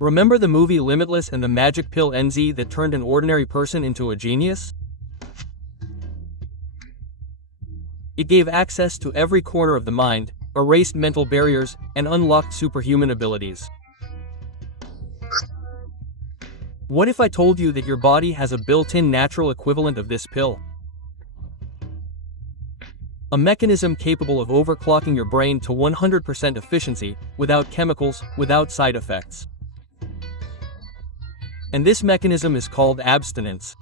Remember the movie Limitless and the magic pill NZ that turned an ordinary person into a genius? It gave access to every corner of the mind, erased mental barriers, and unlocked superhuman abilities. What if I told you that your body has a built-in natural equivalent of this pill? A mechanism capable of overclocking your brain to 100% efficiency, without chemicals, without side effects. And this mechanism is called abstinence.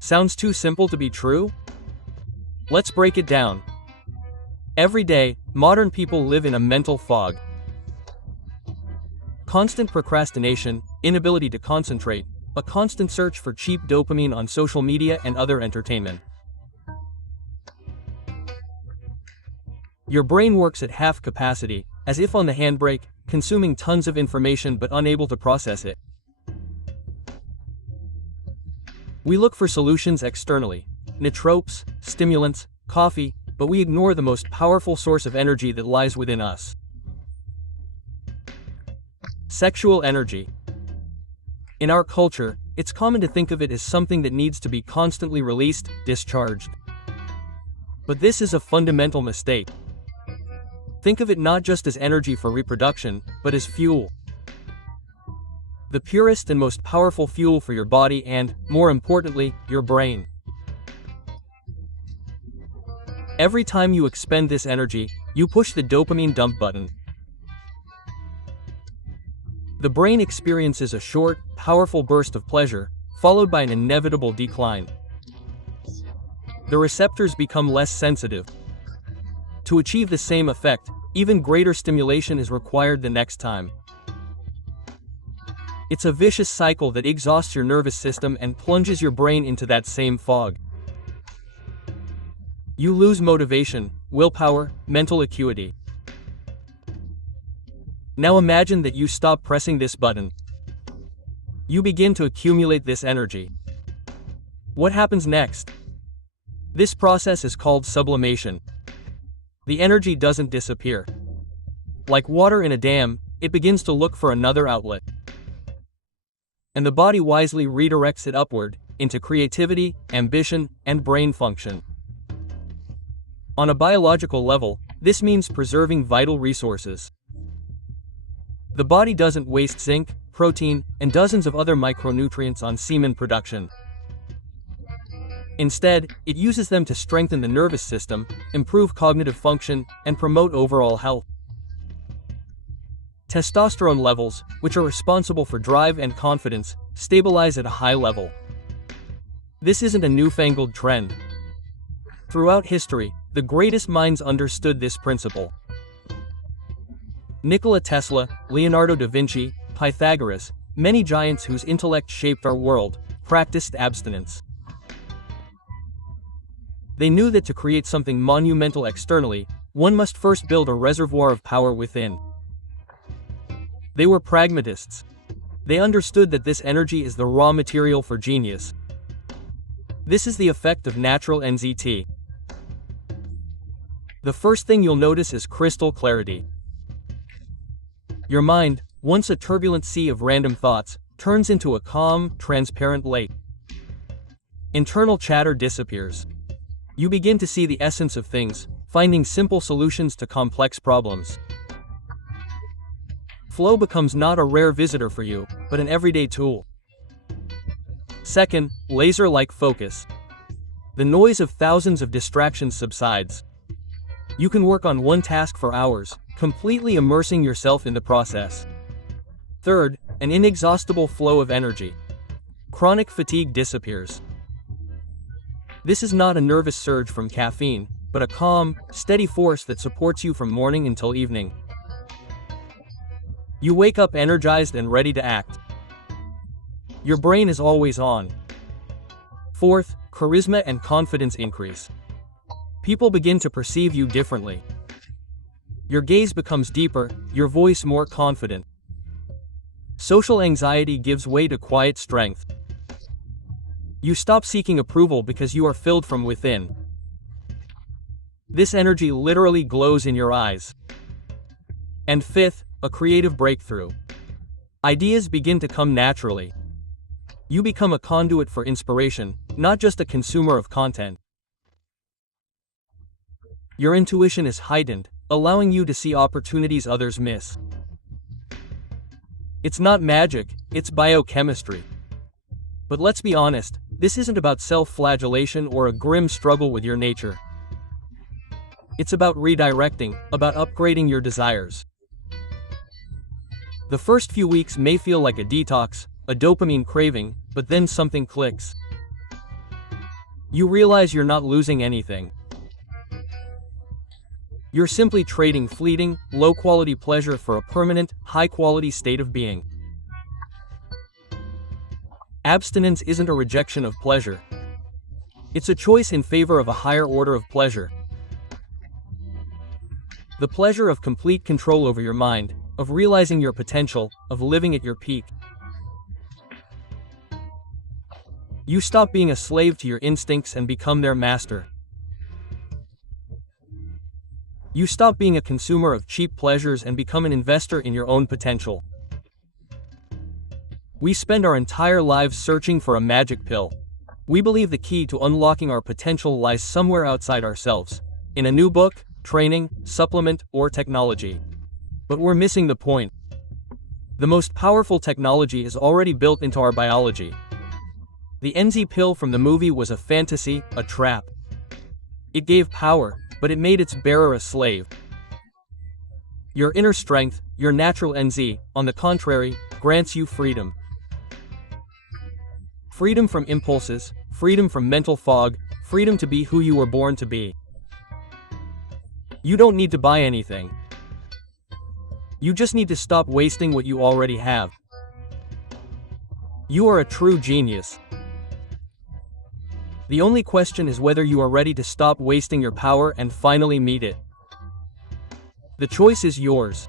Sounds too simple to be true? Let's break it down. Every day, modern people live in a mental fog. Constant procrastination, inability to concentrate, a constant search for cheap dopamine on social media and other entertainment. Your brain works at half capacity, as if on the handbrake, consuming tons of information but unable to process it. We look for solutions externally, nootropics, stimulants, coffee, but we ignore the most powerful source of energy that lies within us. Sexual energy. In our culture, it's common to think of it as something that needs to be constantly released, discharged. But this is a fundamental mistake. Think of it not just as energy for reproduction, but as fuel. The purest and most powerful fuel for your body and, more importantly, your brain. Every time you expend this energy, you push the dopamine dump button. The brain experiences a short, powerful burst of pleasure, followed by an inevitable decline. The receptors become less sensitive. To achieve the same effect, even greater stimulation is required the next time. It's a vicious cycle that exhausts your nervous system and plunges your brain into that same fog. You lose motivation, willpower, mental acuity. Now imagine that you stop pressing this button. You begin to accumulate this energy. What happens next? This process is called sublimation. The energy doesn't disappear. Like water in a dam, it begins to look for another outlet. And the body wisely redirects it upward, into creativity, ambition, and brain function. On a biological level, this means preserving vital resources. The body doesn't waste zinc, protein, and dozens of other micronutrients on semen production. Instead, it uses them to strengthen the nervous system, improve cognitive function, and promote overall health. Testosterone levels, which are responsible for drive and confidence, stabilize at a high level. This isn't a newfangled trend. Throughout history, the greatest minds understood this principle. Nikola Tesla, Leonardo da Vinci, Pythagoras, many giants whose intellect shaped our world, practiced abstinence. They knew that to create something monumental externally, one must first build a reservoir of power within. They were pragmatists. They understood that this energy is the raw material for genius. This is the effect of natural NZT. The first thing you'll notice is crystal clarity. Your mind, once a turbulent sea of random thoughts, turns into a calm, transparent lake. Internal chatter disappears. You begin to see the essence of things, finding simple solutions to complex problems. Flow becomes not a rare visitor for you, but an everyday tool. Second, laser-like focus. The noise of thousands of distractions subsides. You can work on one task for hours, completely immersing yourself in the process. Third, an inexhaustible flow of energy. Chronic fatigue disappears. This is not a nervous surge from caffeine, but a calm, steady force that supports you from morning until evening. You wake up energized and ready to act. Your brain is always on. Fourth, charisma and confidence increase. People begin to perceive you differently. Your gaze becomes deeper, your voice more confident. Social anxiety gives way to quiet strength. You stop seeking approval because you are filled from within. This energy literally glows in your eyes. And fifth, a creative breakthrough. Ideas begin to come naturally. You become a conduit for inspiration, not just a consumer of content. Your intuition is heightened, allowing you to see opportunities others miss. It's not magic, it's biochemistry. But let's be honest, this isn't about self-flagellation or a grim struggle with your nature. It's about redirecting, about upgrading your desires. The first few weeks may feel like a detox, a dopamine craving, but then something clicks. You realize you're not losing anything. You're simply trading fleeting, low-quality pleasure for a permanent, high-quality state of being. Abstinence isn't a rejection of pleasure. It's a choice in favor of a higher order of pleasure. The pleasure of complete control over your mind, of realizing your potential, of living at your peak. You stop being a slave to your instincts and become their master. You stop being a consumer of cheap pleasures and become an investor in your own potential. We spend our entire lives searching for a magic pill. We believe the key to unlocking our potential lies somewhere outside ourselves, in a new book, training, supplement, or technology. But we're missing the point. The most powerful technology is already built into our biology. The NZ pill from the movie was a fantasy, a trap. It gave power, but it made its bearer a slave. Your inner strength, your natural NZ, on the contrary, grants you freedom. Freedom from impulses, freedom from mental fog, freedom to be who you were born to be. You don't need to buy anything. You just need to stop wasting what you already have. You are a true genius. The only question is whether you are ready to stop wasting your power and finally meet it. The choice is yours.